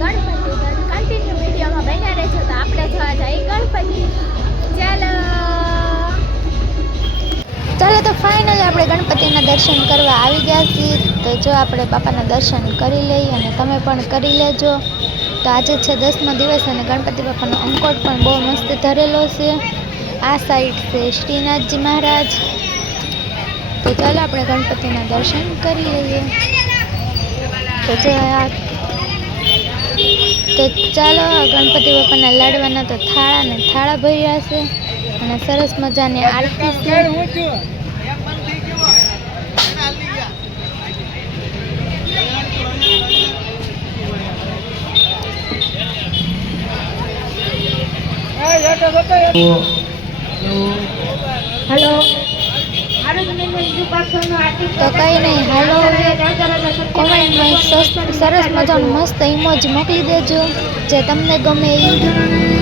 ગણપતિ. તો કન્ટિન્યુ વિડીયોમાં બન્યા રહેજો. તો આપણે જોવા જઈએ ગણપતિ. ચાલો તો ફાઇનલી આપણે ગણપતિના દર્શન કરવા આવી ગયા છીએ. તો જો આપણે બાપાના દર્શન કરી લઈએ અને તમે પણ કરી લેજો. તો આજે છે 10મો દિવસ અને ગણપતિ બાપાનો અંકોટ પણ બહુ મસ્ત ધરેલો છે. આ સાઈડ છે શ્રીનાથજી મહારાજ. તો ચાલો આપણે ગણપતિના દર્શન કરી લઈએ. તો ચાલો ગણપતિ બાપાના લાડવાના તો થાળા ભર્યા છે અને સરસ મજાની આરતી છે. હેલો તો કંઈ નહીં, હાલો કોમેન્ટમાં સરસ મજાનું મસ્ત ઇમોજી મોકલી દેજો જે તમને ગમે એ.